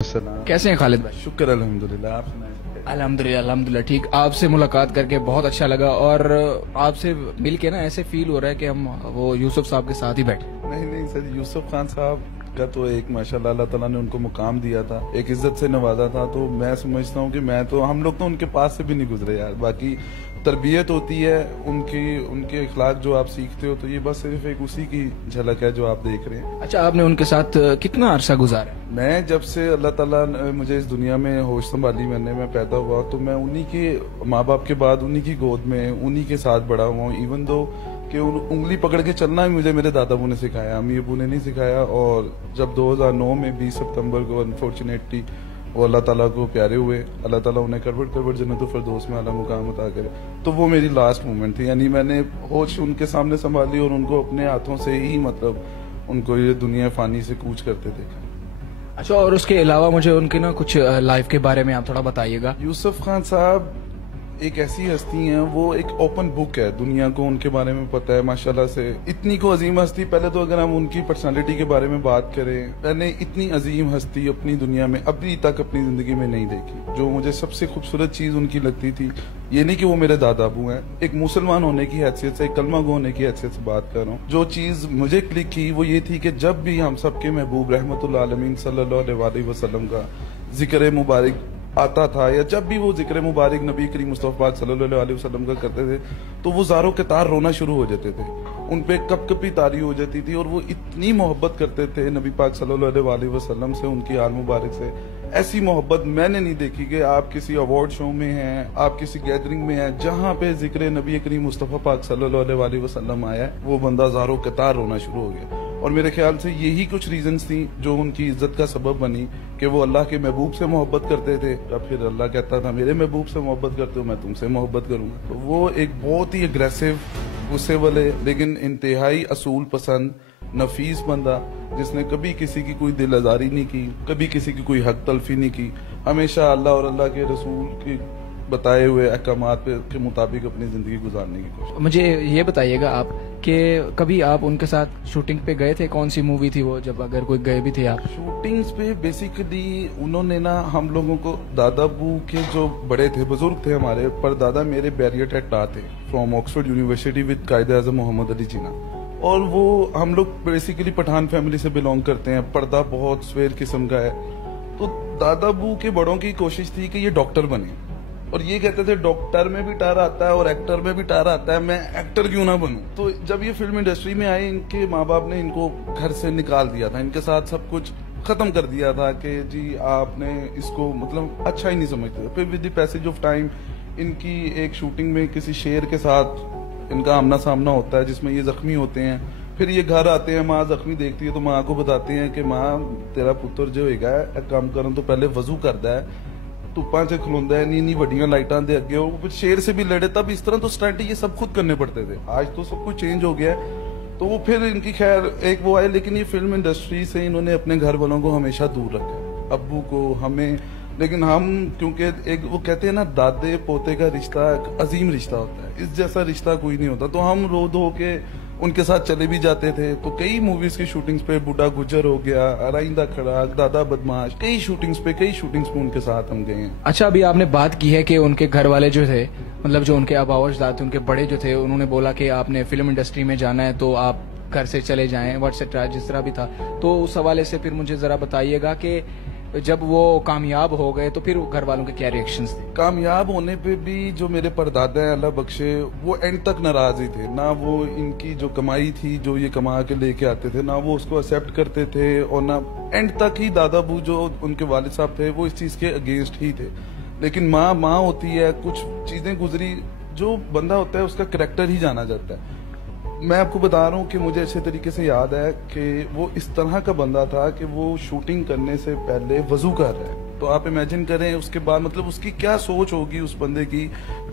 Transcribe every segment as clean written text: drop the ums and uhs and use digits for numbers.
सलाम। कैसे हैं खालिद भाई? शुक्र अल्हम्दुलिल्लाह, आप सुनाएं? अल्हम्दुलिल्लाह अल्हम्दुलिल्लाह ठीक। आपसे मुलाकात करके बहुत अच्छा लगा और आपसे मिल के ना ऐसे फील हो रहा है कि हम वो यूसुफ साहब के साथ ही बैठे। नहीं नहीं सर, यूसुफ खान साहब का तो एक माशाल्लाह अल्लाह ताला ने उनको मुकाम दिया था, एक इज्जत से नवाजा था। तो मैं समझता हूँ कि हम लोग तो उनके पास से भी नहीं गुजरे यार। बाकी तरबियत होती है उनके इखलाक जो आप सीखते हो, तो ये बस सिर्फ एक उसी की झलक है जो आप देख रहे हैं। अच्छा, आपने उनके साथ कितना अरसा गुजारा? मैं जब से अल्लाह ताला ने मुझे इस दुनिया में होश संभाली, मैं पैदा हुआ, तो मैं उन्हीं के माँ बाप के बाद उन्हीं की गोद में उन्हीं के साथ बड़ा हुआ हूँ। इवन दो कि उंगली पकड़ के चलना भी मुझे मेरे दादा ने सिखाया, अम्मी अबू ने नहीं सिखाया। और जब 2009 में 20 सितंबर को अनफॉर्चुनेटली वो अल्लाह ताला को प्यारे हुए, अल्लाह ताला उन्हें करवट जन्नतुल फिरदौस में आला मुकाम अता करे, तो वो मेरी लास्ट मोमेंट थी। यानी मैंने होश उनके सामने संभाली और उनको अपने हाथों से ही उनको ये दुनिया फानी से कूच करते देखा। अच्छा, और उसके अलावा मुझे उनके ना कुछ लाइफ के बारे में आप थोड़ा बताइएगा। यूसुफ खान साहब एक ऐसी हस्ती हैं, वो एक ओपन बुक है, दुनिया को उनके बारे में पता है माशाल्लाह से। इतनी को अजीम हस्ती, पहले तो अगर हम उनकी पर्सनालिटी के बारे में बात करें, मैंने इतनी अजीम हस्ती अपनी दुनिया में अभी तक अपनी जिंदगी में नहीं देखी। जो मुझे सबसे खूबसूरत चीज उनकी लगती थी, ये नहीं कि वो मेरे दादा अबू हैं, एक मुसलमान होने की हैसियत से, एक कलमा गो होने की हैसियत से बात कर रहा हूँ। जो चीज मुझे क्लिक की वो ये थी कि जब भी हम सबके महबूब रहमतुल आलमीन सल्लल्लाहु अलैहि वसल्लम का जिक्र मुबारक आता था, या जब भी वो जिक्र मुबारक नबी करीम मुस्तफा पाक सल्लल्लाहु अलैहि वसल्लम का करते थे, तो वो ज़ारों के तार रोना शुरू हो जाते थे, उन पे कपकपी तारी हो जाती थी। और वो इतनी मोहब्बत करते थे नबी पाक सल्लल्लाहु अलैहि वसल्लम से, उनकी आल मुबारक से। ऐसी मोहब्बत मैंने नहीं देखी कि आप किसी अवार्ड शो में हैं, आप किसी गैदरिंग में हैं, जहाँ पे जिक्र नबी करीम मुस्तफा पाक सल्लल्लाहु अलैहि वसल्लम आया, वो बंदा ज़ारों के तार रोना शुरू हो गया। और मेरे ख्याल से यही कुछ रीजंस थी जो उनकी इज्जत का सबब बनी, कि वो अल्लाह के महबूब से मोहब्बत करते थे, या फिर अल्लाह कहता था मेरे महबूब से मोहब्बत करते हो, मैं तुमसे मोहब्बत करूंगा। तो वो एक बहुत ही अग्रेसिव, गुस्से वाले, लेकिन इंतहाई असूल पसंद, नफीस बंदा, जिसने कभी किसी की कोई दिल आजारी नहीं की, कभी किसी की कोई हक तलफी नहीं की, हमेशा अल्लाह और अल्लाह के रसूल की बताए हुए अहकामात के मुताबिक अपनी जिंदगी गुजारने की कोशिश। मुझे ये बताइएगा आप कि कभी आप उनके साथ शूटिंग पे गए थे? कौन सी मूवी थी वो, जब अगर कोई गए भी थे आप? शूटिंग्स पे बेसिकली उन्होंने ना हम लोगों को, दादा अबू के जो बड़े थे, बुजुर्ग थे हमारे, पर दादा मेरे बैरियर टेटा थे फ्रॉम ऑक्सफोर्ड यूनिवर्सिटी विद कायदे आज़म मोहम्मद अली जिन्ना। और वो हम लोग बेसिकली पठान फैमिली से बिलोंग करते हैं, पर्दा बहुत स्वेर किस्म का है। तो दादा अबू के बड़ों की कोशिश थी कि ये डॉक्टर बने, और ये कहते थे डॉक्टर में भी टारा आता है और एक्टर में भी टारा आता है, मैं एक्टर क्यों ना बनूं। तो जब ये फिल्म इंडस्ट्री में आए, इनके माँ बाप ने इनको घर से निकाल दिया था, इनके साथ सब कुछ खत्म कर दिया था कि जी आपने इसको मतलब अच्छा ही नहीं समझते। फिर with the passage of time इनकी एक शूटिंग में किसी शेर के साथ इनका आमना सामना होता है, जिसमें ये जख्मी होते हैं। फिर ये घर आते हैं, माँ जख्मी देखती है, तो माँ को बताते हैं कि माँ तेरा पुत्र जो है काम करन तो पहले वजू करता है, धुप्पा च खलोंदा है, नी वड्डियां लाइटां दे अगे, और फिर शेर से भी लड़े। तब इस तरह तो स्टंट ये सब खुद करने पड़ते थे, आज तो सब कुछ चेंज हो गया है। तो वो फिर इनकी खैर एक वो आए, लेकिन ये फिल्म इंडस्ट्री से इन्होंने अपने घर वालों को हमेशा दूर रखा, अब्बू को, हमें। लेकिन हम, क्योंकि एक वो कहते हैं ना, दादे पोते का रिश्ता एक अजीम रिश्ता होता है, इस जैसा रिश्ता कोई नहीं होता। तो हम रो धो के उनके साथ चले भी जाते थे। तो कई मूवीज की शूटिंग्स पे, बुढ़ा गुजर हो गया, अराइंदा खड़ाक, दादा बदमाश, कई शूटिंग्स पे उनके साथ हम गए हैं। अच्छा, अभी आपने बात की है कि उनके घर वाले जो थे, मतलब जो उनके आबा अजदाद थे, उनके बड़े जो थे, उन्होंने बोला कि आपने फिल्म इंडस्ट्री में जाना है तो आप घर से चले जाएं, व्हाट्सएट्रा जिस तरह भी था। तो उस हवाले से फिर मुझे जरा बताइएगा कि जब वो कामयाब हो गए तो फिर घर वालों के क्या रिएक्शंस थे? कामयाब होने पे भी जो मेरे परदादा हैं अल्लाह बख्शे, वो एंड तक नाराज ही थे। ना वो इनकी जो कमाई थी, जो ये कमा के लेके आते थे, ना वो उसको एक्सेप्ट करते थे, और ना एंड तक ही दादा अबू जो उनके वालिद साहब थे, वो इस चीज के अगेंस्ट ही थे। लेकिन माँ होती है, कुछ चीजें गुजरी, जो बंदा होता है उसका करेक्टर ही जाना जाता है। मैं आपको बता रहा हूँ कि मुझे अच्छे तरीके से याद है कि वो इस तरह का बंदा था कि वो शूटिंग करने से पहले वजू कर रहा है। तो आप इमेजिन करें उसके बाद, मतलब उसकी क्या सोच होगी उस बंदे की,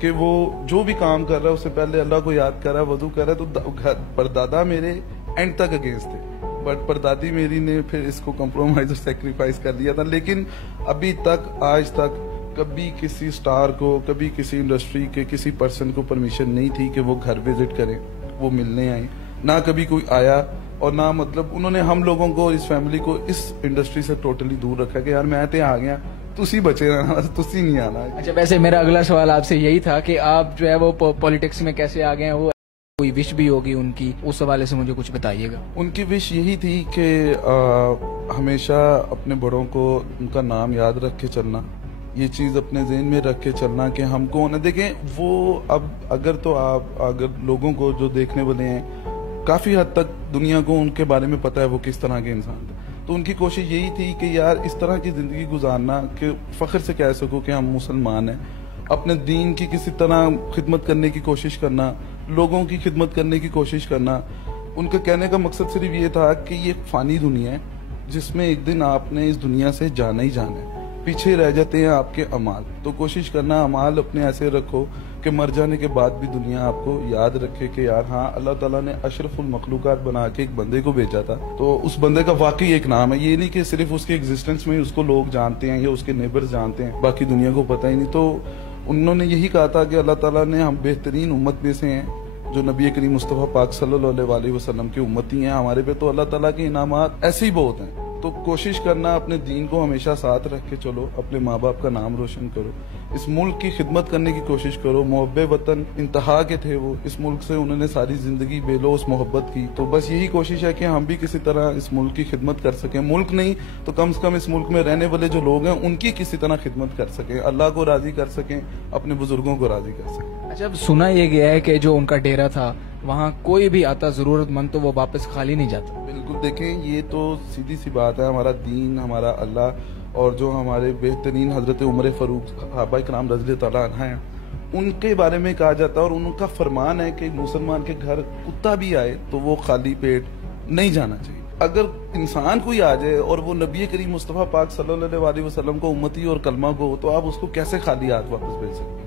कि वो जो भी काम कर रहा है उससे पहले अल्लाह को याद कर रहा है, वजू कर रहा है। तो घर परदादा मेरे एंड तक अगेंस्ट थे, बट परदादी मेरी ने फिर इसको कॉम्प्रोमाइज और सेक्रीफाइस कर दिया था। लेकिन अभी तक, आज तक कभी किसी स्टार को, कभी किसी इंडस्ट्री के किसी पर्सन को परमिशन नहीं थी कि वो घर विजिट करें, वो मिलने आए। ना कभी कोई आया, और ना मतलब उन्होंने हम लोगों को, इस फैमिली को इस इंडस्ट्री से टोटली दूर रखा कि यार मैं ते आ गया, तुसी बचे रहना, तुसी नहीं आना। अच्छा, वैसे मेरा अगला सवाल आपसे यही था कि आप जो है वो पॉलिटिक्स में कैसे आ गए हैं, वो कोई विश भी होगी उनकी, उस हवाले से मुझे कुछ बताइएगा। उनकी विश यही थी कि हमेशा अपने बड़ों को उनका नाम याद रख के चलना, ये चीज़ अपने ज़हन में रख के चलना कि हमको न देखें वो। अब अगर लोगों को जो देखने वाले हैं काफ़ी हद तक दुनिया को उनके बारे में पता है वो किस तरह के इंसान थे, तो उनकी कोशिश यही थी कि यार इस तरह की ज़िंदगी गुजारना कि फ़ख्र से कह सको कि हम मुसलमान हैं, अपने दीन की किसी तरह खिदमत करने की कोशिश करना, लोगों की खिदमत करने की कोशिश करना। उनका कहने का मकसद सिर्फ ये था कि ये फ़ानी दुनिया है जिसमें एक दिन आपने इस दुनिया से जाना ही जाना है, पीछे रह जाते हैं आपके अमाल, तो कोशिश करना अमाल अपने ऐसे रखो कि मर जाने के बाद भी दुनिया आपको याद रखे कि यार हाँ, अल्लाह ताला ने अशरफुल मखलूकात बना के एक बंदे को भेजा था, तो उस बंदे का वाकई एक नाम है। ये नहीं कि सिर्फ उसके एग्जिस्टेंस में उसको लोग जानते हैं या उसके नेबर्स जानते हैं, बाकी दुनिया को पता ही नहीं। तो उन्होंने यही कहा था कि अल्लाह ताला ने, हम बेहतरीन उम्मत में से हैं जो नबी करीम मुस्तफ़ा पाक सल्लल्लाहु अलैहि वसल्लम की उम्मती हैं, हमारे पे तो अल्लाह ताला के इनामात ऐसे ही बहुत हैं। तो कोशिश करना अपने दीन को हमेशा साथ रख के चलो, अपने माँ बाप का नाम रोशन करो, इस मुल्क की खिदमत करने की कोशिश करो। मोहब्बे वतन इंतहा के थे वो, इस मुल्क से उन्होंने सारी जिंदगी बेलोस मोहब्बत की, तो बस यही कोशिश है कि हम भी किसी तरह इस मुल्क की खिदमत कर सकें, मुल्क नहीं तो कम से कम इस मुल्क में रहने वाले जो लोग हैं उनकी किसी तरह खिदमत कर सकें, अल्लाह को राजी कर सकें, अपने बुजुर्गों को राजी कर सकें। अच्छा, सुना ये गया है कि जो उनका डेरा था वहाँ कोई भी आता जरूरतमंद तो वो वापस खाली नहीं जाता। बिल्कुल, देखें ये तो सीधी सी बात है, हमारा दीन, हमारा अल्लाह और जो हमारे बेहतरीन हजरत उमर फारूक सहाबा इकराम रज़ी तआला अन्हु हैं, उनके बारे में कहा जाता है और उनका फरमान है कि मुसलमान के घर कुत्ता भी आए तो वो खाली पेट नहीं जाना चाहिए। अगर इंसान कोई आ जाए और वो नबी करीम मुस्तफ़ा पाक सल्लल्लाहु अलैहि वसल्लम को उम्मती और कलमा को, तो आप उसको कैसे खाली हाथ वापस भेज सकते हैं?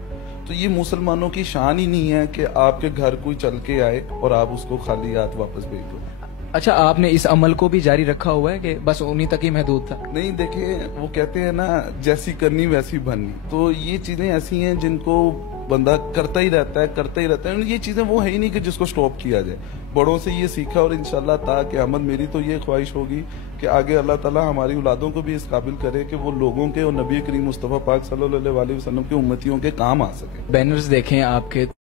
तो ये मुसलमानों की शान ही नहीं है कि आपके घर कोई चल के आए और आप उसको खाली हाथ वापस भेज दो। अच्छा, आपने इस अमल को भी जारी रखा हुआ है कि बस उन्हीं तक ही महदूद था? नहीं, देखिए वो कहते हैं ना, जैसी करनी वैसी बननी, तो ये चीजें ऐसी हैं जिनको बंदा करता ही रहता है। ये चीजें वो है ही नहीं कि जिसको स्टॉप किया जाए। बड़ों से ये सीखा और इंशाल्लाह क़यामत मेरी तो ये ख्वाहिश होगी कि आगे अल्लाह ताला हमारी औलादों को भी इस काबिल करे कि वो लोगों के और नबी करीम मुस्तफ़ा पाक सल्लल्लाहु अलैहि वसल्लम के उम्मतियों के काम आ सके। बैनर्स देखें आपके